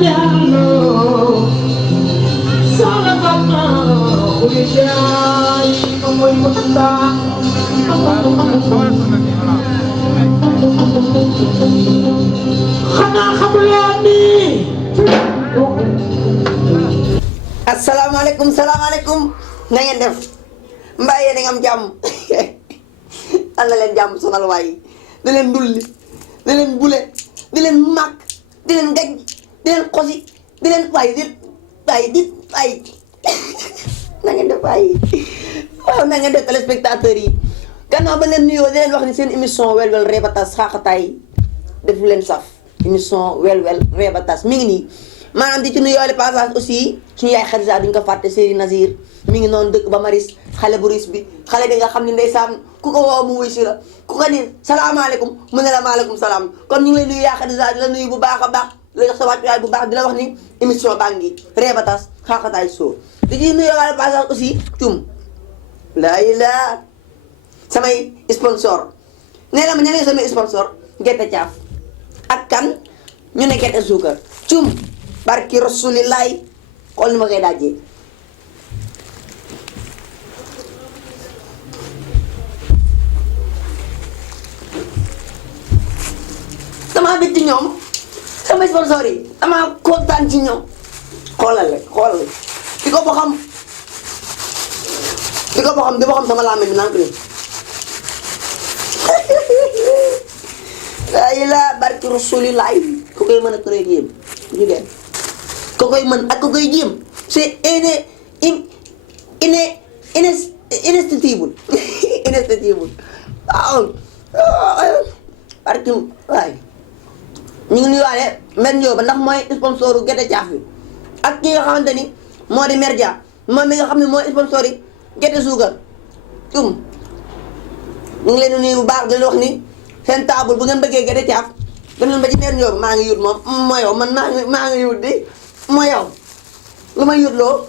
Diallo Soxna Fatma Khoury Ndiaye moom mooy Moussa xanaa xamuloo ni asalaamaaleykum salaamaaleykum na ngeen def mbaa yéen a ngi am jàmm alla leen jàmm sonal waay di leen dulli di leen bule di leen màkk di leen gaj di leen xosi di leen waay na ngeen def waay waaw na ngeen def téléspectateurs yi gannaaw ba leen nuyoo di leen wax ni seen émission wel wel reebatas xaaxataay def leen saf émission wel wel reebatas mi ngi nii maanaam di ci nuyoole passage aussi suñu yaay Xadija duñ ko fàtte Séri Nazir mi ngi noonu dëkk ba maris xale bu ris bi xale bi nga xam ne ndeysaan ku ko woo mu wuy si la ku ko ni salaamaaleykum mu ne la maaleykum salaam kon ñu ngi lay nuyu yaay Xadija di la nuyu bu baax a baax di la jox sa wàccuwaay bu baax di la wax ni émission baa ngi reebatas xaaxataay soo di ci nuyoole passage aussi cum laa ilaa samay sponsor nee na ma ñeneen samay sponsor gerte caaf ak kan ñu ne gerte suukar cum barki rasulillahi xool ni ma koy dajee dama bég ci ñoom sama sponsor yi dama kontaan ci ñoom xoolal di ko boo xam sama làmmiñ bi naan ko ni ay la barki rasulillahi ku koy mën a tëree yéen ñu dem ko koy mën ak ko koy jéem c'est inestible waaw parce que waay ñu ngi nuyuwaale Mer Ndioba ndax mooy sponsoru gerte caaf bi ak ki nga xamante ni moo di Merdia moom mi nga xam ne mooy sponsor yi gerte suukar ñu ngi leen di nuyu bu baax di leen wax ni seen table bu ngeen bëggee gerte caaf dem leen ba ci Mer Ndioba maa ngi yut moom moo yow man maa ngi yut di moo yow lu may yutloo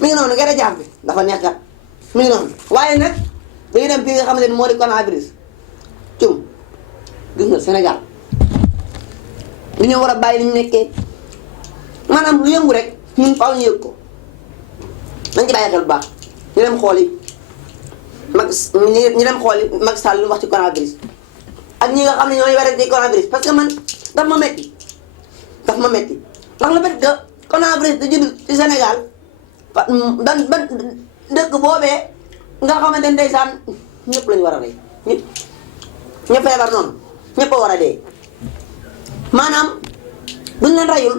mi ngi noonu gerte caaf bi dafa neex kat mi ngi noonu waaye nag dañuy dem fii nga xamante ni moo di coronavirus cum gis nga Sénégal li ñu war a bàyyi li ñu nekkee maanaam lu yëngu rek ñun faaw ñu yëg ko nañ ci bàyyi xel bu baax ñu dem xooli ñu dem xooli Macky Sall lu wax ci coronavirus ak ñi nga xam ne ñooy waree ci coronavirus parce que man daf ma metti ndax le fait que coronavirus da judd ci Sénégal ban dëkk boobee nga xamante ne ndeysaan ñëpp lañu war a rey ñëpp feebar noonu ñëpp a war a dee maanaam buñ leen reyul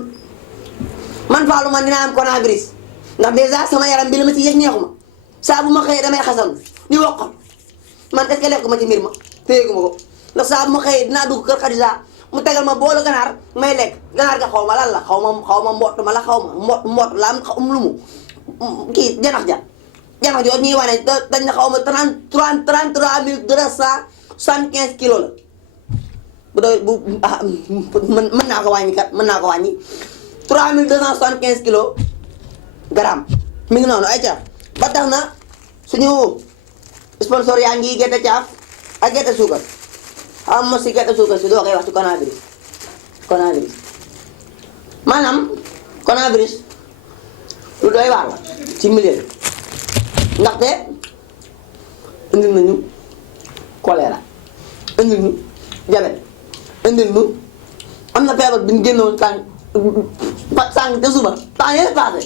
man Fallou man dinaa am coronavirus ndax dèjà sama yaram bi la ma ci yëg neexuma saa bu ma xëyee damay xasan di woqal man est-ce que lekk ma ci mbir ma téyegu ma ko ndax saa bu ma xëyee dinaa dugg kër Xadija mu tegal ma boolu ganaar may lekk ganaar ga xaw ma lan la xaw ma mbott ma la xaw ma mbott la am lu mu kii janax jooju ñuy wane dañ na xaw ma 33 kilos la bu doy bu mën naa ko wàññi kat mën naa ko wàññi 3275 kilos gramme mi ngi noonu ay ca ba tax na suñu sponsor yaa ngi gerte caaf ak gerte suukar xam ma si gerte suukar si doo koy wax ci coronavirus maanaam coronavirus lu doy waar la ci milieu ndaxte indil nañu choléra indil ñu diabète indil ñu am na feebar bi ñu génnoon sànq te suba temps yële passé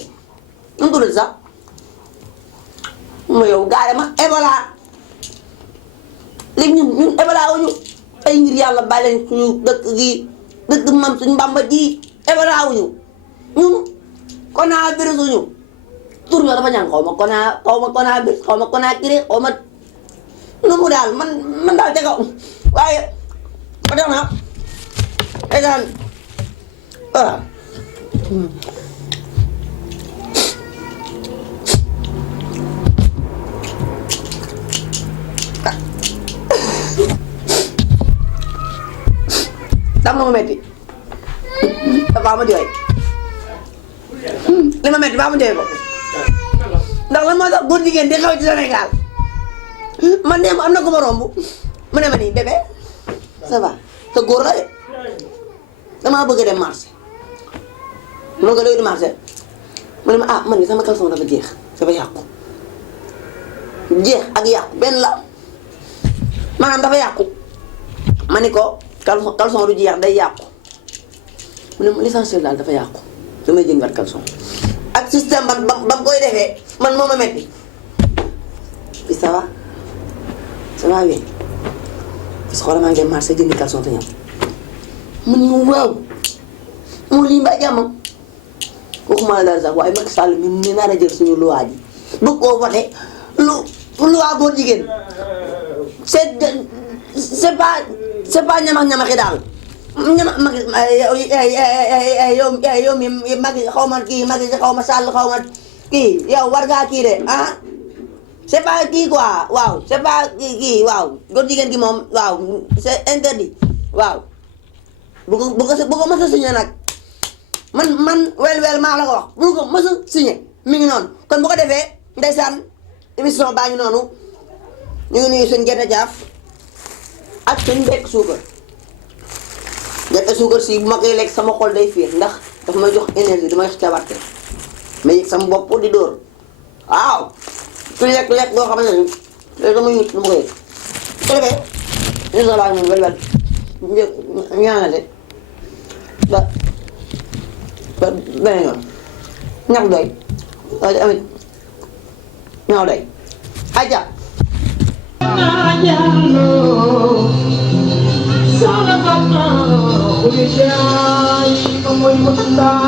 nu mu tuddati sax ma yow gaare ma Ebola léegi ñun Ebola wuñu ay ngir yàlla bàyyi leen suñu dëkk gi dëkk mam suñu Bamba ji Ebola wuñu ñun coronavirus wuñu tur ñoo dafa ñàng xaw ma coronavirus xaw ma Conakry xaw ma nu mu daal man daal ca kaw waaye ba tax na egaan voilà dam na ma metti dafa ma jooy li ma metti baa ma jooy ko ndax lan moo tax góor jigéen di xew ci Sénégal man de am na ko ma romb mu ne ma nii bébé ça va te góor la de damaa bëgg a dem marché mu ne ko léegi du marché mu ne ma ah man de sama caleçon dafa jeex dafa yàqu jeex ak yàqu benn la maanaam dafa yàqu ma ni ko caleçon du jeex day yàqu mu ne l'essentiel daal dafa yàqu damay jëngat caleçon ak système ba mu koy defee man moo ma metti bi ça va wéy bis xoolal maa ngi dem marché jëndi caleçon te ñëw mu ni waaw mu lii mbaa jàmm waxuma la dara sax waaye Macky Sall mi nar a jël suñu loi ji bëgg koo voté loi góor jigéen c'est pas ñamax-ñamaxi daal yow mi Macky xaw ma kii Macky xaw ma Sall xaw ma kii yow war ngaa kii de ah c'est pas kii quoi waaw c'est pas kii waaw góor jigéen gi moom waaw c'est interdit waaw bu ko mës a signé nag man wel maa la ko wax bu ko mës a signé mi ngi noonu kon bu ko defee ndeysaan émission baa ngi noonu ñu ngi nuyu suñ gerte jaaf ak suñ bekk suukar gerte suukar si bu ma koy lekk sama xol day fiir ndax dafa may jox énergie damay jox cawarte ma yëg sama bopp di dóor waaw su lekk boo xamante ne léegi dama yut lu ma ko yëg su ko defee émission baa ngi noonu wel ñaanale ba beneen yoon ñax doy waaye amit ñaw doy aja Sana papa, ulijai pamoja na